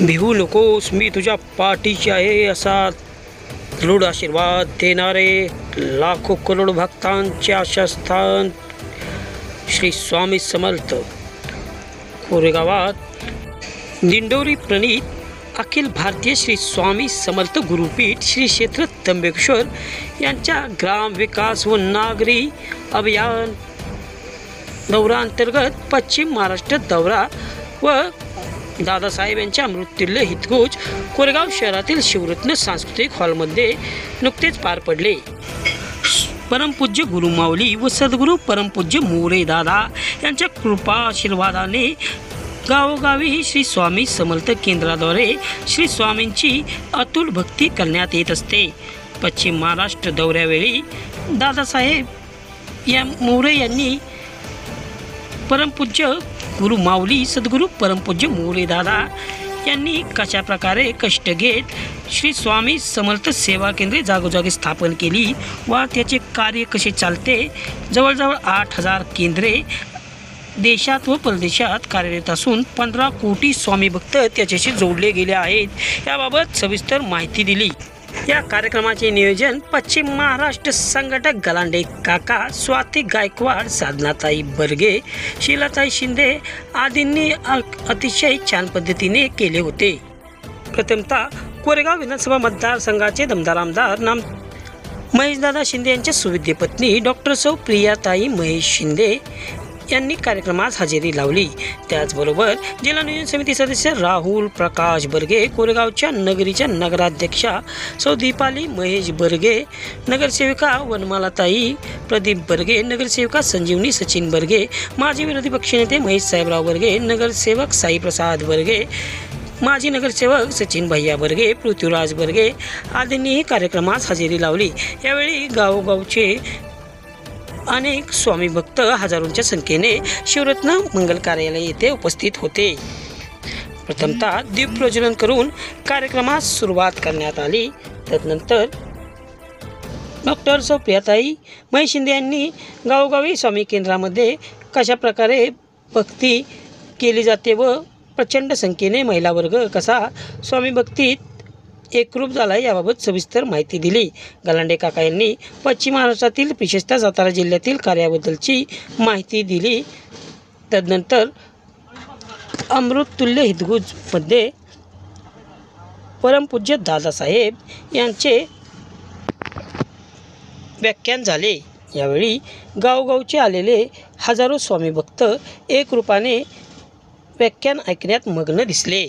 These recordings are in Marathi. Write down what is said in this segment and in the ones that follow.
भिवू नकोस, मी तुझ्या पाठीशी आहे असा दृढ आशीर्वाद देणारे लाखो करोड भक्तांचे आशास्थान श्री स्वामी समर्थ कोरेगावात दिंडोरी प्रणीत अखिल भारतीय श्री स्वामी समर्थ गुरुपीठ श्री क्षेत्र त्र्यंबकेश्वर यांच्या ग्राम विकास व नागरी अभियान दौऱ्याअंतर्गत पश्चिम महाराष्ट्र दौरा व दादासाहेब यांच्या अमृततुल्य हितगुज कोरेगाव शहरातील शिवरत्न सांस्कृतिक हॉलमध्ये नुकतेच पार पडले। परमपूज्य गुरुमाऊली व सद्गुरू परमपूज्य मोरे दादा यांच्या कृपा आशीर्वादाने गावोगावी श्री स्वामी समर्थ केंद्राद्वारे श्री स्वामींची अतुल भक्ती करण्यात येत असते। पश्चिम महाराष्ट्र दौऱ्यावेळी दादासाहेब या मोरे यांनी परमपूज्य गुरु माऊली सद्गुरू परमपूज्य मोरे दादा यांनी कशा प्रकारे कष्ट घेत श्री स्वामी समर्थ सेवा केंद्रे जागोजागी स्थापन केली व त्याचे कार्य कसे चालते। जवळजवळ 8,000 केंद्रे देशात व परदेशात कार्यरत असून 15 कोटी स्वामी भक्त त्याच्याशी जोडले गेले आहेत, याबाबत सविस्तर माहिती दिली। या कार्यक्रमाचे नियोजन पश्चिम महाराष्ट्र संघटक गलांडे काका, स्वाती गायकवाड, साधनाताई बर्गे, शीलाताई शिंदे आदींनी अतिशय छान पद्धतीने केले होते। प्रथमतः कोरेगाव विधानसभा मतदारसंघाचे दमदार आमदार महेशदादा शिंदे यांच्या सुविद्य पत्नी डॉक्टर सौ प्रियाताई महेश शिंदे यांनी कार्यक्रमास हजेरी लावली। त्याचबरोबर जिल्हा नियोजन समिती सदस्य राहुल प्रकाश बर्गे, कोरेगावच्या नगरीच्या नगराध्यक्षा सौ दीपाली महेश बर्गे, नगरसेविका वनमालाताई प्रदीप बर्गे, नगरसेविका संजीवनी सचिन बर्गे, माजी विरोधी पक्षनेते महेश साहेबराव बर्गे, नगरसेवक साईप्रसाद बर्गे, माजी नगरसेवक सचिन भैया बर्गे, पृथ्वीराज बर्गे आदींनीही कार्यक्रमास हजेरी लावली। यावेळी गावोगावचे अनेक स्वामी भक्त हजारोंच्या संख्येने शिवरत्न मंगल कार्यालय येथे उपस्थित होते। प्रथमतः दीप प्रज्वलन करून कार्यक्रमास सुरुवात करण्यात आली। त्यानंतर डॉक्टर सौ प्रियाताई महेश शिंदे यांनी गावोगावी स्वामी केंद्रामध्ये कशा प्रकारे भक्ती केली जाते व प्रचंड संख्येने महिला वर्ग कसा स्वामी भक्तीत एकरूप झाला याबाबत सविस्तर माहिती दिली। गलांडे काका यांनी पश्चिम महाराष्ट्रातील विशेषतः सातारा जिल्ह्यातील कार्याबद्दलची माहिती दिली। तदनंतर अमृततुल्य हितगुजमध्ये परमपूज्य दादासाहेब यांचे व्याख्यान झाले। यावेळी गावोगावचे आलेले हजारो स्वामी भक्त एकरूपाने व्याख्यान ऐकण्यात मग्न दिसले।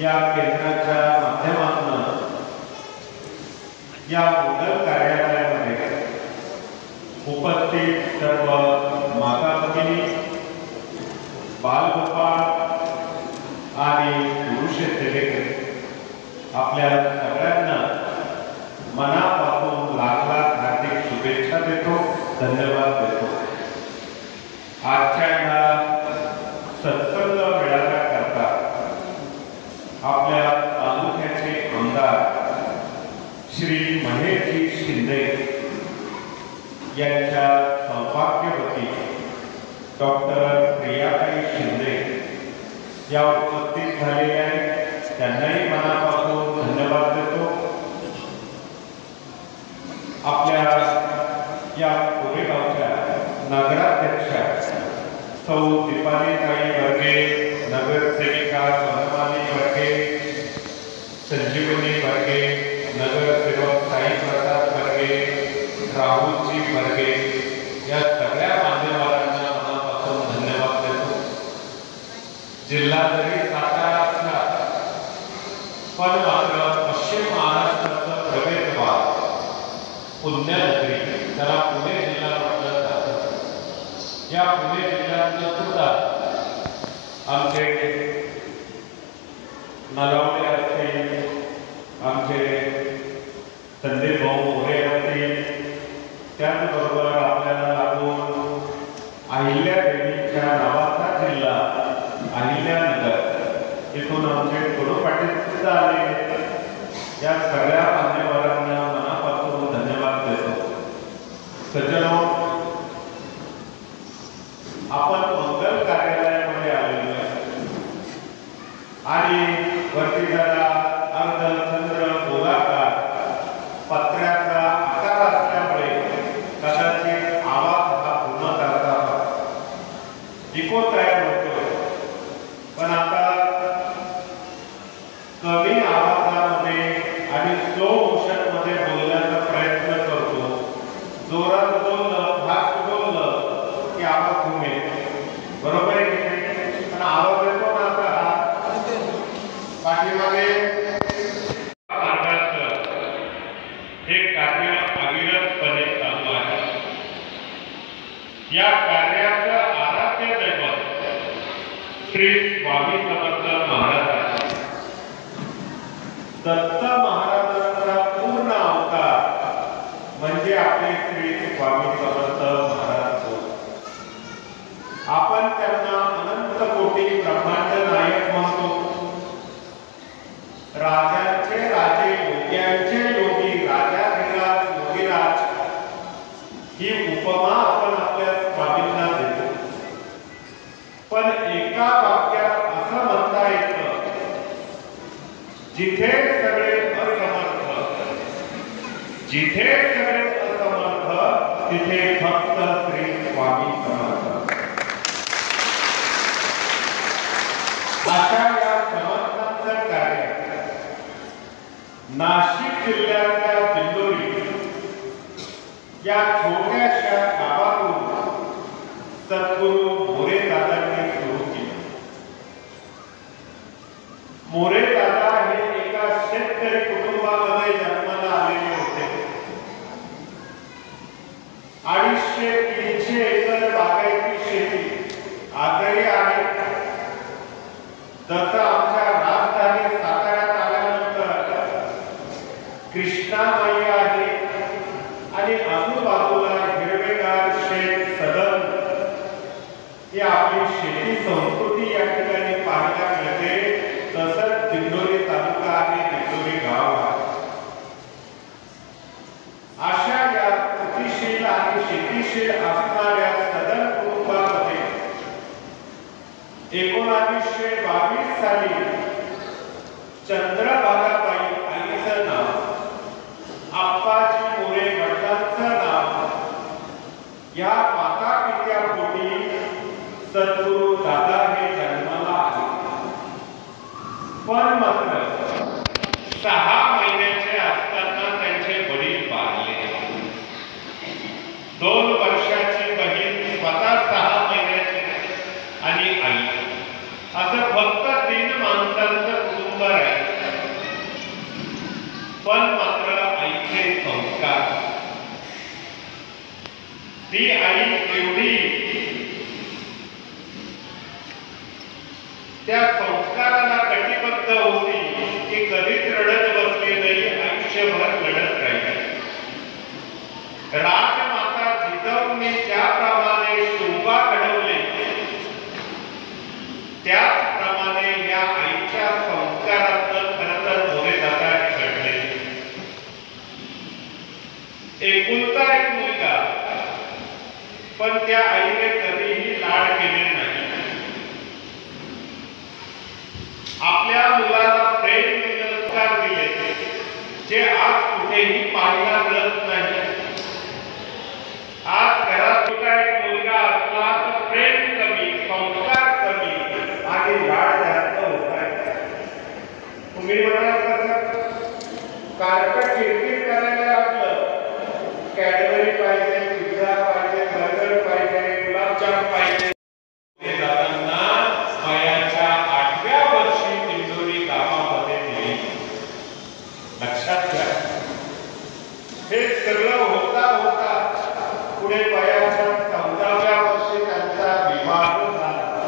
या केंद्राच्या माध्यमातून या मुघल कार्यालयामध्ये उपस्थित सर्व माता भगिनी, बालगोपाळ आणि पुरुष सेवक आपल्या सगळ्यांना मनापासून लाख लाख हार्दिक शुभेच्छा देतो, धन्यवाद देतो। आजच्या या सत्संग मेळाव्याकरता आपल्या तालुक्याचे आमदार श्री महेशजी शिंदे यांच्या सौभाग्यवती डॉक्टर प्रियाताई शिंदे या उपस्थित झालेल्या आहेत, त्यांनाही मनापासून धन्यवाद देतो। आपल्या या कोरेगावच्या नगराध्यक्षा सौ दीपालीताई वर्गे, नगरसेविका वनमाली वर्गे, संजीवनी वर्गे, नगरसेवक साई प्रसाद वर्गे, राहुलजी वर्गे या सगळ्या मान्यवरांना मनापासून धन्यवाद देतो। जिल्हा जरी सातारा असला पण मात्र पश्चिम महाराष्ट्राचं प्रवेशद्वार पुण्यनगरी त्याला पुणे जिल्हा म्हटलं जातं। या पुणे जिल्ह्यातलं सुद्धा आमचे नलावडे असतील, आमचे संदीप भाऊ मोरे असतील, त्याचबरोबर आपल्याला लागून अहिल्यादेवीच्या नावाचा जिल्हा अहिल्यानगर इथून आमचे गुरु पाटील सुद्धा आले। या सगळ्या मान्यवरांना मनापासून धन्यवाद देतो। सज्जनो, आपण मंगल कार्यालयामध्ये आलेलो आहे आणि वरती जरा अर्धचंद्र गोलाकार पत्र्याचा आकार असल्यामुळे कदाचित आवाज हा पूर्णतः इको तयार होतो, पण आता कमी आवाजामध्ये आणि स्लो मोशन मध्ये बोलण्याचा प्रयत्न करतो। जोरात बोललं, फास्ट बोललं की आवाज घुमेल, बरोबर आहे की नाही? पण आवाज येतो ना आता पाठीमागे हे कार्य अविरतपणे चालू आहे। या कार्याचं आराध्य दैवत श्री स्वामी समर्थ महाराज आहे। दत्त महाराजांचा पूर्ण अवतार म्हणजे आपले श्री स्वामी समर्थ महाराज। आपण त्यांना अनंत कोटी ब्रह्मांड नायक म्हणतो, राजांचे राजे, योग्यांचे योगी, राजाधिराज, योगीराज ही उपमा आपण आपल्या स्वामींना देतो। पण एका वाक्यात असं म्हणता येतं, जिथे सगळे असमर्थ, जिथे सगळे असमर्थ तिथे फक्त श्री स्वामी समर्थ। अशा या समर्थांचं कार्य नाशिक जिल्ह्याच्या दिंडोरी या छोट्याशा गावातून सद्गुरू मोरे दादांनी सुरू केले। मोरे दादा हे एका शेतकरी कुटुंबामध्ये जन्माला आलेले होते। 250-300 एकर बागायती शेती आजही आहे। जसं आमच्या राजधानी साताऱ्यात आल्यानंतर कृष्णामाई आहे आणि आजूबाजूला हिरवेगार शेत सदन ही आपली शेती संस्कृती या ठिकाणी पाहायला मिळते, तसंच दिंडोरी तालुका आणि दिंडोरी गाव आहे। अशा या कृतीशील आणि शेतीशील असणाऱ्या सदन कुटुंबामध्ये 1922 साली चंद्रभागाबाई आईचं नाव, आप्पाजी मोरे वडिलांचं नाव या माता पित्या पोटी सद्गुरू दादा हे जन्माला आले। पण मात्र 6 महिन्याचे असताना त्यांचे वडील वारले। 2 वर्षाची बहीण स्वतः 6 महिन्याची आणि आई, असं फक्त 3 माणसांचं कुटुंब आई एवढी त्या संस्काराला कटिबद्ध होती की कधीच रडत बसली नाही, आयुष्यभर लढत राहिली. राजमाता जिजाऊंनी ज्याप्रमाणे शोभा घडवले त्याचप्रमाणे या आईच्या संस्कारातनं खरं तर मोरे दादा घडले. एकुलता एक मुलगा, पण त्या आईने कधीही लाड केले नाही. आपल्या मुलाला प्रेम संस्कार दिले जे आज कुठेही पाहायला मिळत नाही. आज घरात एक मुलगा असला तर प्रेम कमी, संस्कार कमी आणि लाड जास्त होत आहे. तुम्ही म्हणाल कसं कारकट चिरचिर करायला लागलं, कॅडबरी पाहिजे, पिझ्झा पाहिजे, बर्गर पाहिजे, गुलाबजाम पाहिजे. दादांना वयाच्या 8व्या वर्षी इंदोरी गावामध्ये दिली. लक्षात घ्या, हे सगळं होता होता पुढे वयाच्या 14व्या वर्षी त्यांचा विवाह झाला.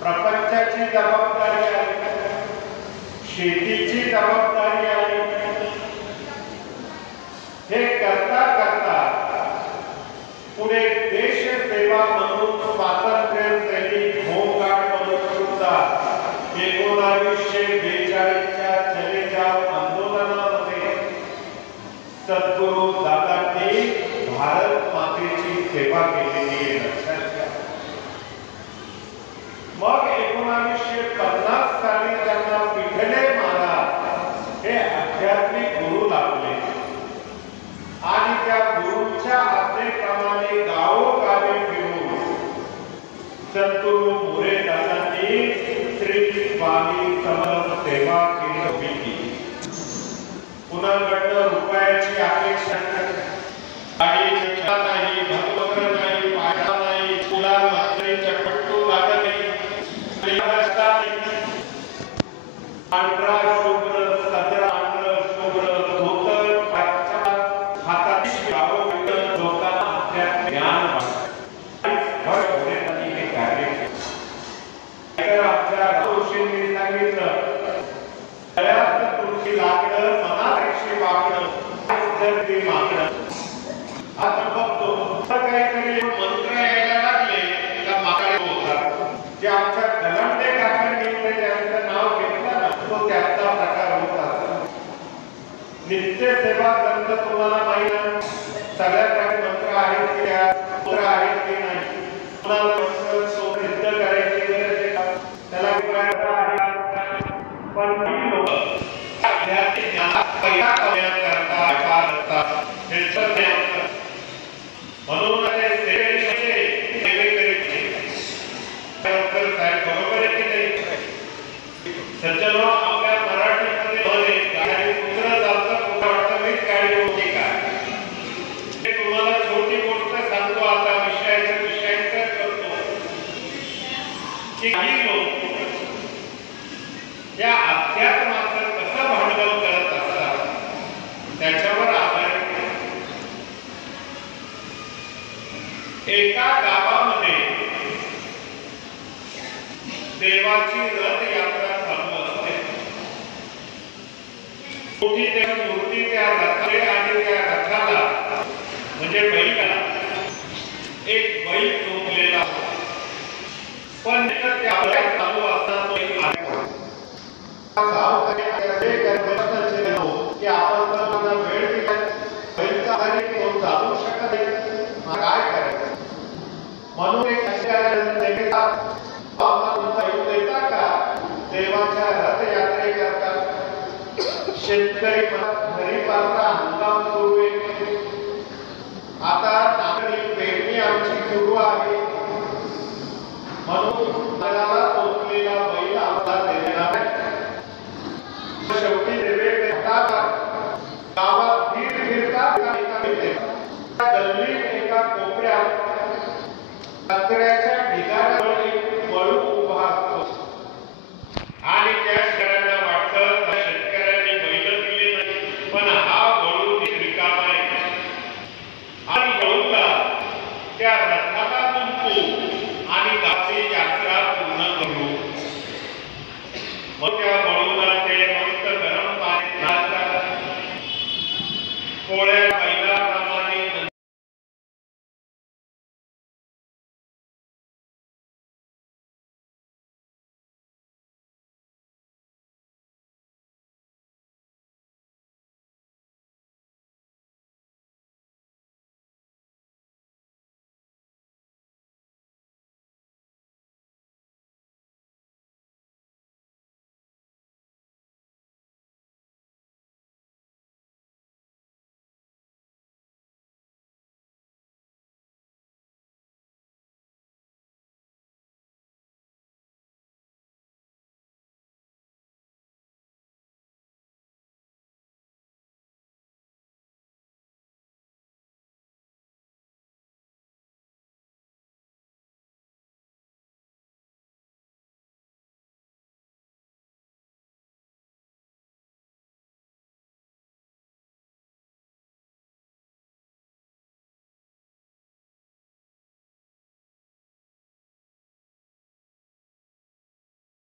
प्रपंचाची जबाबदारी आली, शेतीची जबाबदारी आली. हे करता करता पुढे देश सेवा म्हणून, स्वातंत्र्य सैनिक, होमगार्ड म्हणून सुद्धा 1942च्या चले जाव आंदोलनामध्ये सद्गुरू दादांनी भारत मातेची सेवा केलेली आहे. लक्षात घ्या. मग 1950 साली त्यांना पिठले महाराज हे आध्यात्मिक गुरु लाभले आणि त्या गुरूंच्या आज्ञेप्रमाणे गावोगावी फिरून सद्गुरू मोरे दादांनी श्री स्वामी समर्थ सेवा केंद्र उभी केली. कुणाकडनं रुपयाची अपेक्षा नाही, भगवंत नाही, पाया नाही, तुला मंत्री चटपटू लागत नाही. पांढरा शुभ्र, सदरा पांढर शुभ्र धोतर, हातात लोकांना अध्यात्म ज्ञान हे कार्य केलं. आपल्या ऋषींनी सांगितलं, गळ्यात तुळशी लागणं, मनापेक्षा वागणं, जर ते मागणं. आता बघतो काहीतरी मंत्र यायला लागले का मागायला होतात. जे आमच्या गलांडे काकांनी त्यांचं नाव घेतलं ना, तो त्याचा प्रकार होता. नित्य सेवा ग्रंथ तुम्हाला माहिती आहे, सगळ्या काही मंत्र आहेत की मंत्र आहेत की नाही, तुम्हाला मंत्र सिद्ध करायची गरज आहे का, त्याला पण आध्यात्मिक ज्ञानात पहिला करता म्हणून बरोबर आहे की नाही. सज्जनो, आपल्या मराठीमध्ये गाडी कुत्र चालतं, कुठं वाटतं मीच गाडी होती का. तुम्हाला छोटी गोष्ट सांगतो, आता विषयांतर करतो की काही लोक या अध्यात्माचं कसं भांडवल करत असतात त्याच्यावर आधारित. एका गावामध्ये देवाची रथयात्रा चालू असते. मोठी त्या मूर्ती त्या रथाला आणि त्या रथाला म्हणजे बैलाला एक बैल झोपलेला होता. पण त्या चालू असताना की आपण तर वेळ दिला, बैलचा कोण चालू शकत नाही, काय करायचं. म्हणून एक देता का देवाच्या रथयात्रेकरता शेतकरी घरी पाहता हंगाम सुरू आहे. आता नागरिक पेरणी आमची सुरू आहे, म्हणून मनाला पोचलेला बैल आम्हाला देणार आहे. शेवटी रेल्वे गावात फिरतात, गल्लीत एका कोपऱ्यात कचऱ्याच्या